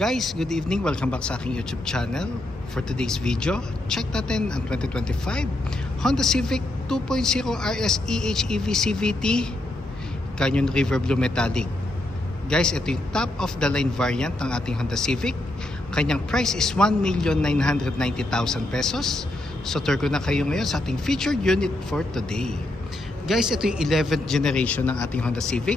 Guys, good evening. Welcome back sa aking YouTube channel. For today's video, check natin ang 2025 Honda Civic 2.0 RS EHEV CVT Canyon River Blue Metallic. Guys, ito yung top of the line variant ng ating Honda Civic. Kanyang price is 1,990,000 pesos. So tour ko na kayo ngayon sa ating featured unit for today. Guys, ito yung 11th generation ng ating Honda Civic.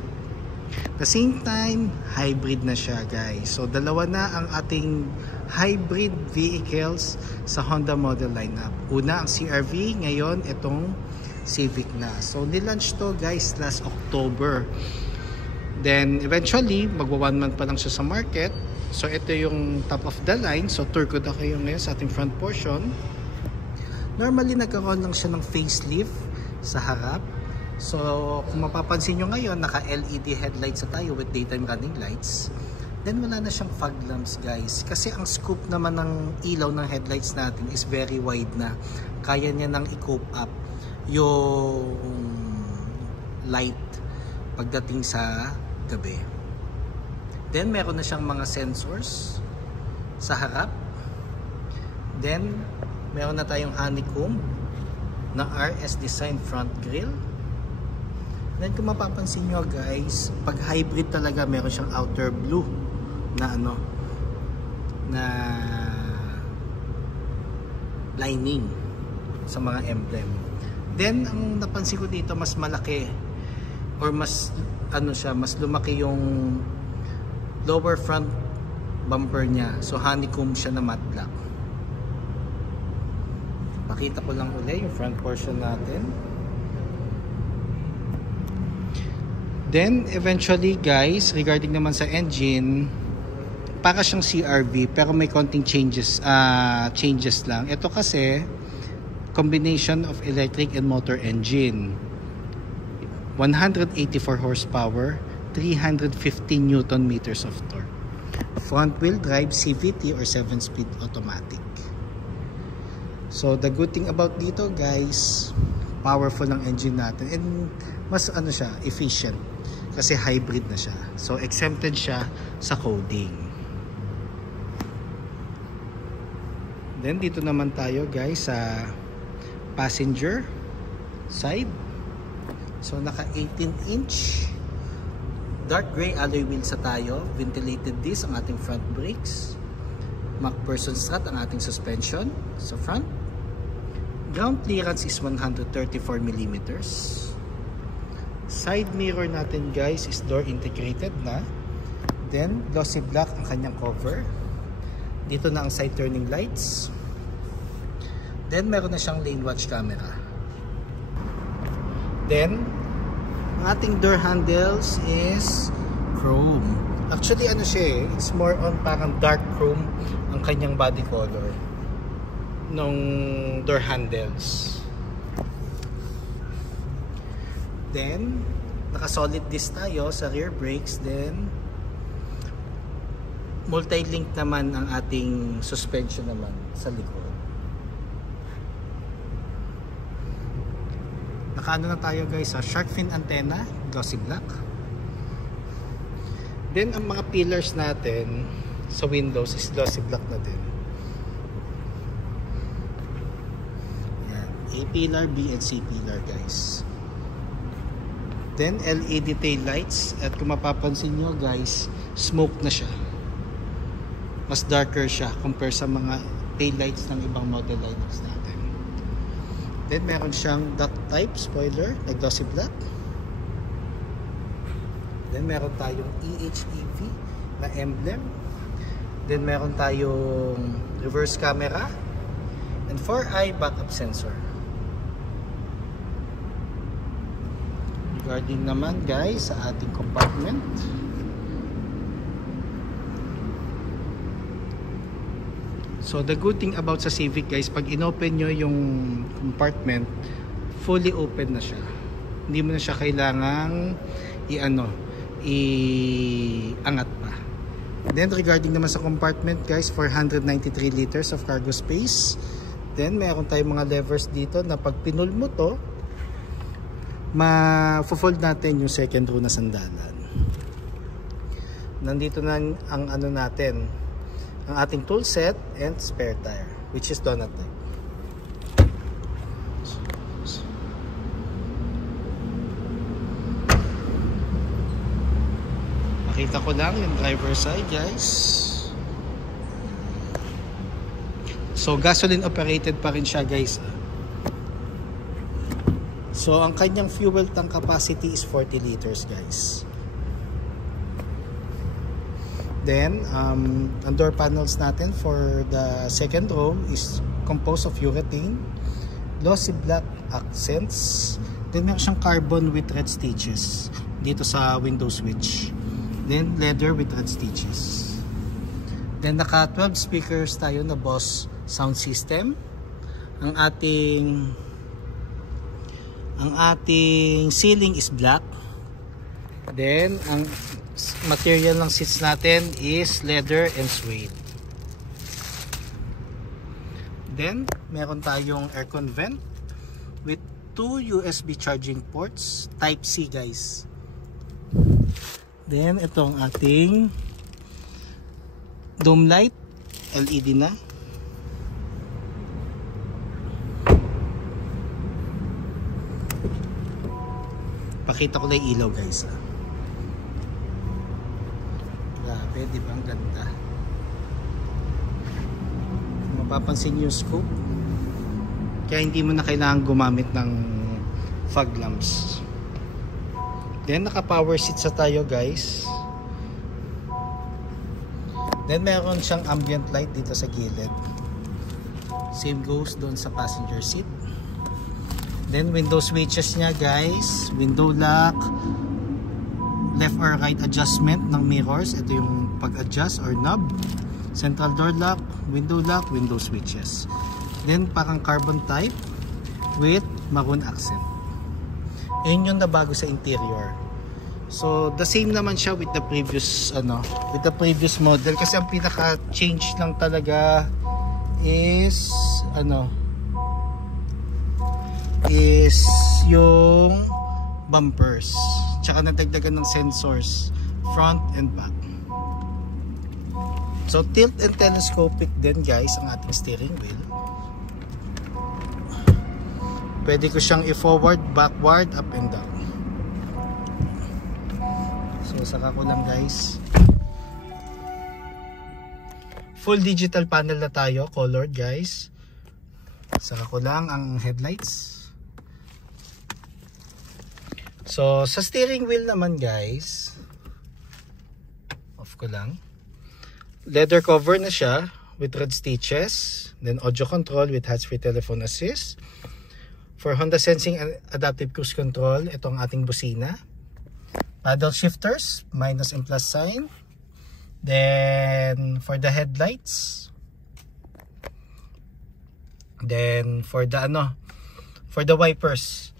The same time, hybrid na siya, guys. So dalawa na ang ating hybrid vehicles sa Honda model lineup. Una ang CR-V, ngayon itong Civic na. So nilaunch to, guys, last October. Then eventually magwa 1 month pa lang siya sa market. So ito yung top of the line. So tour ko na kayo ngayon sa ating front portion. Normally nagkaroon lang siya ng facelift sa harap. So kung mapapansin nyo ngayon, naka LED headlights na tayo with daytime running lights. Then wala na siyang fog lamps, guys, kasi ang scope naman ng ilaw ng headlights natin is very wide na. Kaya niya nang i-cope up yung light pagdating sa gabi. Then meron na siyang mga sensors sa harap. Then meron na tayong honeycomb na RS design front grille. Then kung mapapansin nyo, guys, pag hybrid talaga meron siyang outer blue na na lining sa mga emblem. Then ang napansin ko dito, mas malaki or mas mas lumaki yung lower front bumper niya. So honeycomb siya na matte black. Pakita ko lang ulit yung front portion natin. Then eventually, guys, regarding naman sa engine, para siyang CR-V pero may konting changes lang. Ito kasi combination of electric and motor engine. 184 horsepower, 350 Newton meters of torque. Front wheel drive CVT or 7-speed automatic. So the good thing about dito, guys, powerful ang engine natin and mas siya, efficient kasi hybrid na siya. So exempted siya sa coding. Then dito naman tayo, guys, sa passenger side. So naka 18-inch dark gray alloy wheels sa tayo. Ventilated disc ang ating front brakes. MacPherson strut ang ating suspension sa front. Ground clearance is 134 mm. Side mirror natin, guys, is door integrated na. Then glossy black ang kanyang cover. Dito na ang side turning lights. Then meron na siyang lane watch camera. Then ang ating door handles is chrome. Actually siya it's more on parang dark chrome ang kanyang body color nung door handles. Then naka-solid disc tayo sa rear brakes. Then multi-link naman ang ating suspension naman sa likod. Naka na tayo, guys, sa shark fin antenna, glossy black. Then ang mga pillars natin sa windows is glossy black na din. Yan. A pillar, B and C pillar, guys. Then LED tail lights, at kung mapapansin nyo, guys, smoke na siya. Mas darker siya compare sa mga tail lights ng ibang model lineups natin. Then meron siyang duct type spoiler na glossy black. Then meron tayong EHEV na emblem. Then meron tayong reverse camera and 4-eye backup sensor. Regarding naman, guys, sa ating compartment, so the good thing about sa Civic, guys, pag inopen nyo yung compartment, fully open na siya. Hindi mo na siya kailangang iangat pa. Then regarding naman sa compartment, guys, 493 liters of cargo space. Then meron tayong mga levers dito na pag pinul mo to, ma-fold natin yung second row na sandalan. Nandito na ang natin, ang ating tool set and spare tire, which is donut type. Makita ko lang yung driver side, guys. So gasoline operated pa rin siya, guys. So ang kanyang fuel tank capacity is 40 liters, guys. Then ang door panels natin for the second row is composed of urethane, glossy black accents. Then meron siyang carbon with red stitches dito sa window switch. Then leather with red stitches. Then naka 12 speakers tayo na Bose sound system. Ang ating ceiling is black. Then ang material ng seats natin is leather and suede. Then meron tayong aircon vent with 2 USB charging ports, type C, guys. Then itong ating dome light, LED na. Pakita ko na yung ilaw, guys. Grabe, di ba ang ganda? Mapapansin yung scope. Kaya hindi mo na kailangan gumamit ng fog lamps. Then naka power seats tayo, guys. Then meron siyang ambient light dito sa gilid. Same goes doon sa passenger seat. Then window switches niya, guys. Window lock, left or right adjustment ng mirrors. Ito yung pag-adjust or knob. Central door lock, window switches. Then parang carbon type with maroon accent. Ayun yung nabago sa interior. So the same naman siya with the previous model, kasi ang pinaka change lang talaga is yung bumpers, tsaka nadagdagan ng sensors front and back. So tilt and telescopic din, guys, ang ating steering wheel. Pwede ko siyang i-forward, backward, up and down. So saka ko lang, guys. Full digital panel na tayo, colored, guys. Saka ko lang ang headlights. So sa steering wheel naman, guys, off ko lang. Leather cover na siya with red stitches. Then audio control with hands-free telephone assist. For Honda Sensing and Adaptive Cruise Control, ito ang ating busina. Paddle shifters, minus and plus sign. Then for the headlights. Then for the wipers,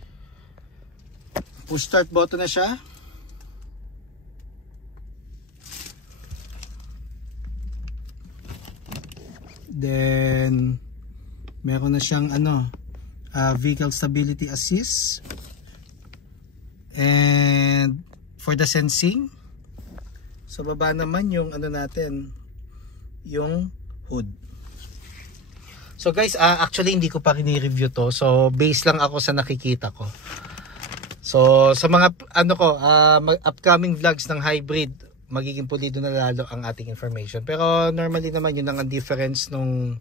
push start button na siya. Then meron na siyang vehicle stability assist. And for the sensing, sa baba naman yung yung hood. So guys, actually hindi ko pa rini-review to. So base lang ako sa nakikita ko. So sa mga upcoming vlogs ng hybrid, magiging pulido na lalo ang ating information. Pero normally naman yun ang difference nung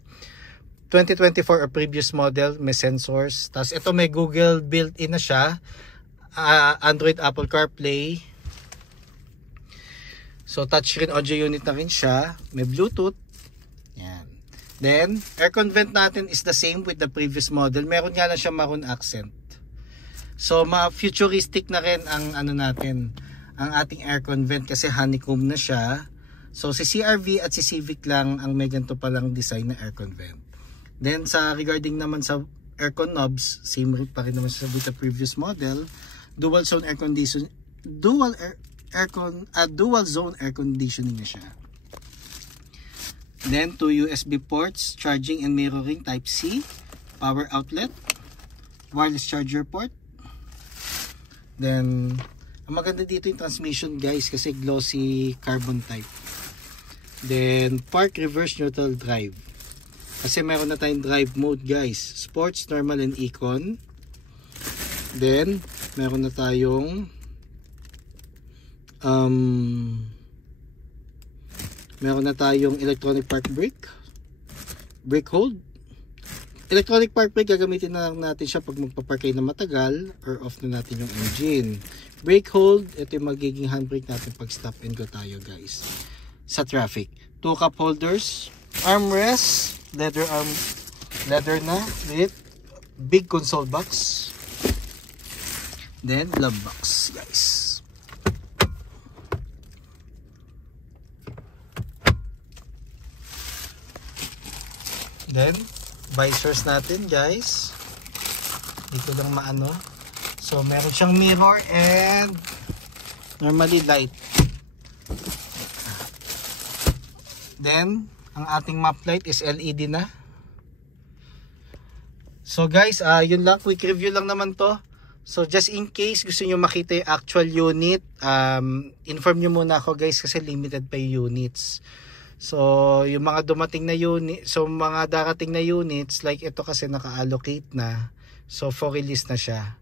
2024 or previous model, may sensors. Tapos ito may Google built-in na siya. Android, Apple CarPlay. So touchscreen audio unit na rin siya. May Bluetooth. Yan. Then aircon vent natin is the same with the previous model. Meron nga lang siya maroon accent. So futuristic na rin ang ang ating aircon vent kasi honeycomb na siya. So si CR-V at si Civic lang ang may ganito palang design na aircon vent. Then regarding naman sa aircon knobs, same route pa rin naman siya with the previous model. Dual zone air conditioning na siya. Then 2 USB ports, charging and mirroring type C, power outlet, wireless charger port. Then ang maganda dito yung transmission, guys, kasi glossy carbon type. Then park, reverse, neutral, drive. Kasi meron na tayong drive mode guys. Sports, normal, and econ. Then meron na tayong electronic park brake, brake hold. Electronic park brake, gagamitin na lang natin siya pag magpapark kayo na matagal or off na natin yung engine. Brake hold, ito yung magiging handbrake natin pag stop and go tayo guys sa traffic. 2 cup holders, armrest, leather na with big console box, then glove box guys. Then visors natin guys, dito lang maano. So meron siyang mirror and normally light. Then ang ating map light is LED na. So guys, yun lang, quick review lang naman to. So just in case gusto nyo makita yung actual unit, inform nyo muna ako guys kasi limited pa yung units. So yung mga dumating na unit, so mga darating na units like ito kasi naka-allocate na. So for release na siya.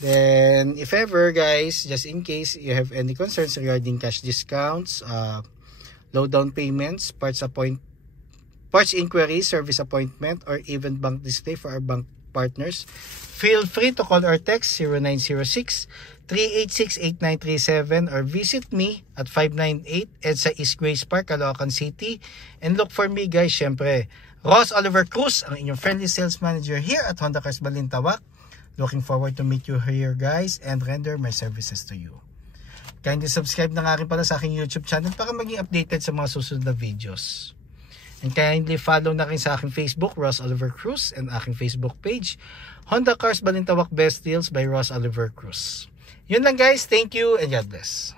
Then if ever guys, just in case you have any concerns regarding cash discounts, low down payments, parts inquiry, service appointment, or even bank display for our bank partners, feel free to call or text 0906-386-8937 or visit me at 598 EDSA East Grace Park, Caloocan City, and look for me guys, syempre, Ross Oliver Cruz, ang inyong friendly sales manager here at Honda Cars Balintawak. Looking forward to meet you here guys and render my services to you. Kindly subscribe na nga rin pala sa aking YouTube channel para maging updated sa mga susunod na videos. And kindly follow na rin sa aking Facebook, Ross Oliver Cruz, and aking Facebook page, Honda Cars Balintawak Best Deals by Ross Oliver Cruz. Yun lang guys, thank you and God bless.